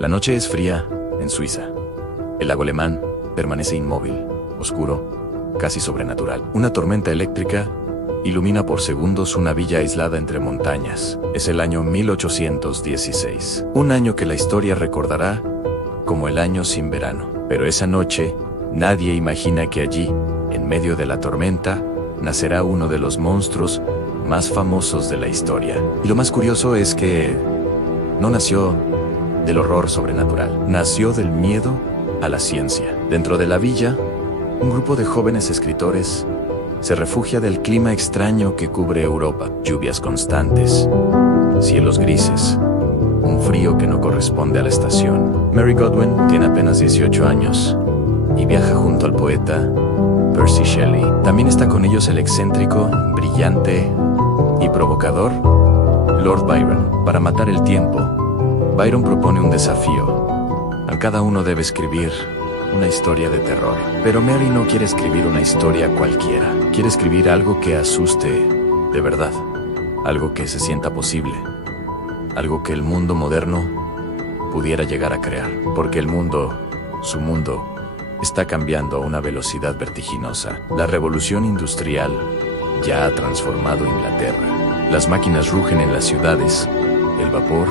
La noche es fría en Suiza. El lago alemán permanece inmóvil, oscuro, casi sobrenatural. Una tormenta eléctrica ilumina por segundos una villa aislada entre montañas. Es el año 1816. Un año que la historia recordará como el año sin verano. Pero esa noche, nadie imagina que allí, en medio de la tormenta, nacerá uno de los monstruos más famosos de la historia. Y lo más curioso es que no nació del horror sobrenatural. Nació del miedo a la ciencia. Dentro de la villa, un grupo de jóvenes escritores se refugia del clima extraño que cubre Europa. Lluvias constantes, cielos grises, un frío que no corresponde a la estación. Mary Godwin tiene apenas 18 años y viaja junto al poeta Percy Shelley. También está con ellos el excéntrico, brillante y provocador Lord Byron. Para matar el tiempo, Byron propone un desafío. Cada uno debe escribir una historia de terror. Pero Mary no quiere escribir una historia cualquiera. Quiere escribir algo que asuste de verdad. Algo que se sienta posible. Algo que el mundo moderno pudiera llegar a crear. Porque el mundo, su mundo, está cambiando a una velocidad vertiginosa. La revolución industrial ya ha transformado Inglaterra. Las máquinas rugen en las ciudades. El vapor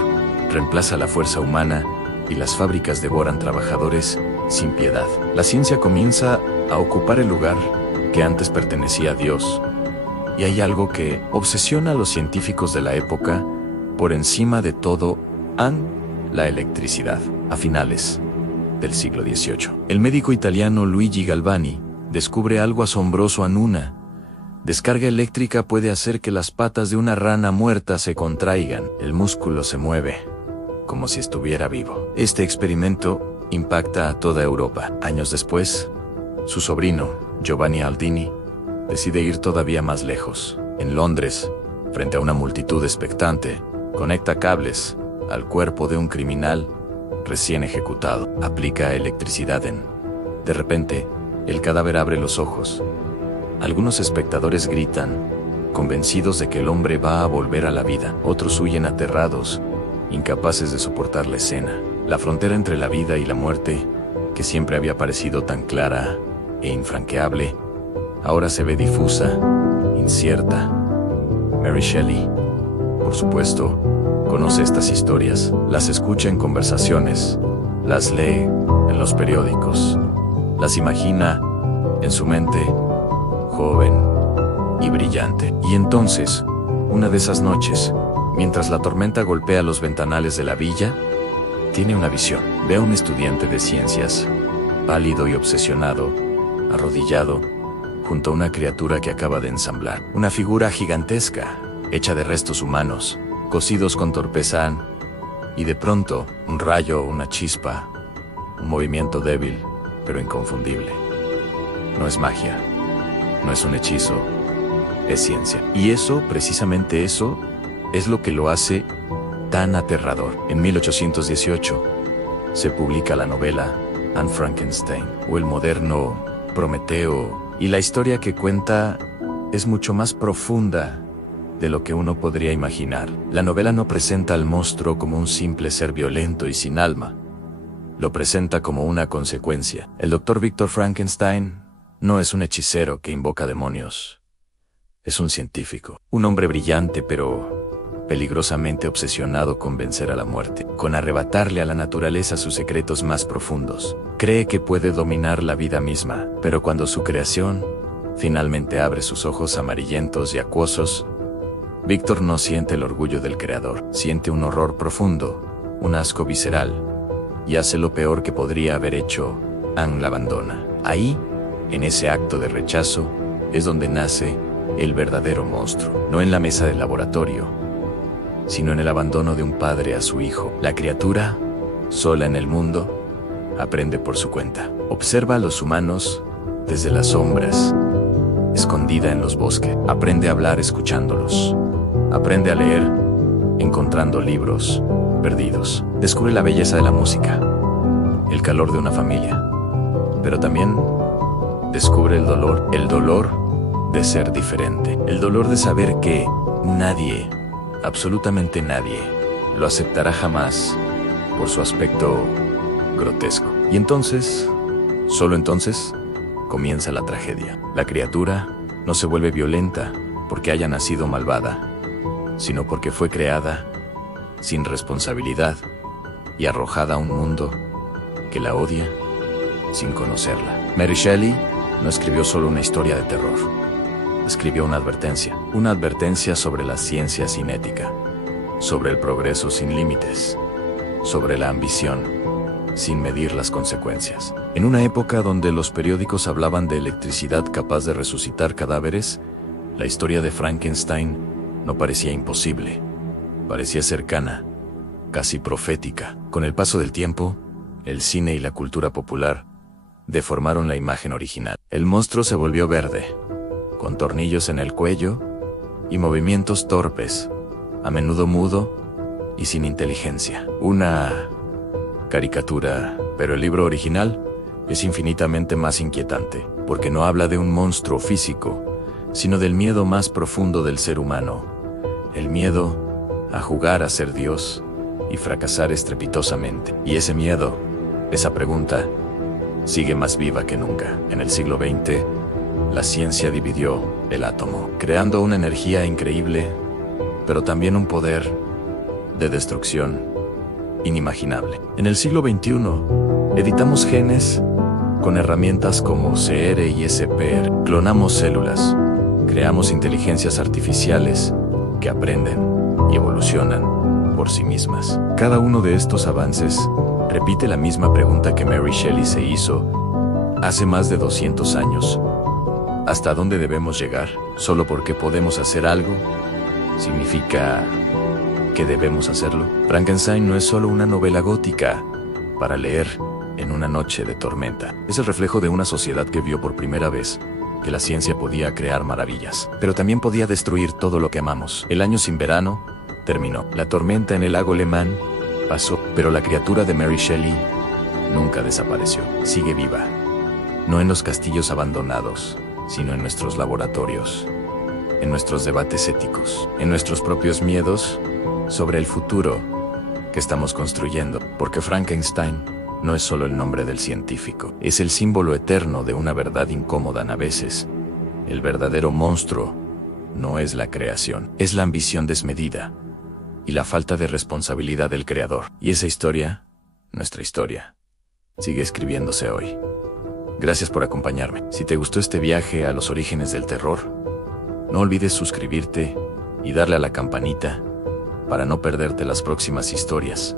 reemplaza la fuerza humana y las fábricas devoran trabajadores sin piedad. La ciencia comienza a ocupar el lugar que antes pertenecía a Dios. Y hay algo que obsesiona a los científicos de la época por encima de todo, la electricidad. A finales del siglo XVIII, el médico italiano Luigi Galvani descubre algo asombroso en una descarga eléctrica puede hacer que las patas de una rana muerta se contraigan. El músculo se mueve como si estuviera vivo. Este experimento impacta a toda Europa. Años después, su sobrino, Giovanni Aldini, decide ir todavía más lejos. En Londres, frente a una multitud expectante, conecta cables al cuerpo de un criminal recién ejecutado. Aplica electricidad en... De repente, el cadáver abre los ojos. Algunos espectadores gritan, convencidos de que el hombre va a volver a la vida. Otros huyen aterrados, incapaces de soportar la escena. La frontera entre la vida y la muerte, que siempre había parecido tan clara e infranqueable, ahora se ve difusa, incierta. Mary Shelley, por supuesto, conoce estas historias, las escucha en conversaciones, las lee en los periódicos, las imagina en su mente, joven y brillante. Y entonces, una de esas noches, mientras la tormenta golpea los ventanales de la villa, tiene una visión. Ve a un estudiante de ciencias, pálido y obsesionado, arrodillado, junto a una criatura que acaba de ensamblar. Una figura gigantesca, hecha de restos humanos, cosidos con torpeza, y de pronto, un rayo, una chispa, un movimiento débil, pero inconfundible. No es magia, no es un hechizo, es ciencia. Y eso, precisamente eso, es lo que lo hace tan aterrador. En 1818 se publica la novela Anne Frankenstein, o el moderno Prometeo, y la historia que cuenta es mucho más profunda de lo que uno podría imaginar. La novela no presenta al monstruo como un simple ser violento y sin alma. Lo presenta como una consecuencia. El Dr. Victor Frankenstein no es un hechicero que invoca demonios. Es un científico, un hombre brillante pero peligrosamente obsesionado con vencer a la muerte, con arrebatarle a la naturaleza sus secretos más profundos. Cree que puede dominar la vida misma, pero cuando su creación finalmente abre sus ojos amarillentos y acuosos, Víctor no siente el orgullo del creador, siente un horror profundo, un asco visceral, y hace lo peor que podría haber hecho. Anne la abandona. Ahí, en ese acto de rechazo, es donde nace el verdadero monstruo, no en la mesa del laboratorio, sino en el abandono de un padre a su hijo. La criatura, sola en el mundo, aprende por su cuenta. Observa a los humanos desde las sombras, escondida en los bosques. Aprende a hablar escuchándolos. Aprende a leer, encontrando libros perdidos. Descubre la belleza de la música, el calor de una familia, pero también descubre el dolor de ser diferente, el dolor de saber que nadie, absolutamente nadie, lo aceptará jamás por su aspecto grotesco. Y entonces, solo entonces, comienza la tragedia. La criatura no se vuelve violenta porque haya nacido malvada, sino porque fue creada sin responsabilidad y arrojada a un mundo que la odia sin conocerla. Mary Shelley no escribió solo una historia de terror, escribió una advertencia sobre la ciencia sin ética, sobre el progreso sin límites, sobre la ambición sin medir las consecuencias. En una época donde los periódicos hablaban de electricidad capaz de resucitar cadáveres, la historia de Frankenstein no parecía imposible, parecía cercana, casi profética. Con el paso del tiempo, el cine y la cultura popular deformaron la imagen original. El monstruo se volvió verde, con tornillos en el cuello y movimientos torpes, a menudo mudo y sin inteligencia. Una caricatura, pero el libro original es infinitamente más inquietante, porque no habla de un monstruo físico, sino del miedo más profundo del ser humano, el miedo a jugar a ser Dios y fracasar estrepitosamente. Y ese miedo, esa pregunta, sigue más viva que nunca. En el siglo XX, la ciencia dividió el átomo, creando una energía increíble, pero también un poder de destrucción inimaginable. En el siglo XXI, editamos genes con herramientas como CR y SPR, clonamos células, creamos inteligencias artificiales que aprenden y evolucionan por sí mismas. Cada uno de estos avances repite la misma pregunta que Mary Shelley se hizo hace más de 200 años. ¿Hasta dónde debemos llegar? ¿Solo porque podemos hacer algo significa que debemos hacerlo? Frankenstein no es solo una novela gótica para leer en una noche de tormenta. Es el reflejo de una sociedad que vio por primera vez que la ciencia podía crear maravillas, pero también podía destruir todo lo que amamos. El año sin verano terminó. La tormenta en el lago Le Mans pasó, pero la criatura de Mary Shelley nunca desapareció. Sigue viva, no en los castillos abandonados, sino en nuestros laboratorios, en nuestros debates éticos, en nuestros propios miedos sobre el futuro que estamos construyendo. Porque Frankenstein no es solo el nombre del científico, es el símbolo eterno de una verdad incómoda a veces. El verdadero monstruo no es la creación, es la ambición desmedida y la falta de responsabilidad del creador. Y esa historia, nuestra historia, sigue escribiéndose hoy. Gracias por acompañarme. Si te gustó este viaje a los orígenes del terror, no olvides suscribirte y darle a la campanita para no perderte las próximas historias.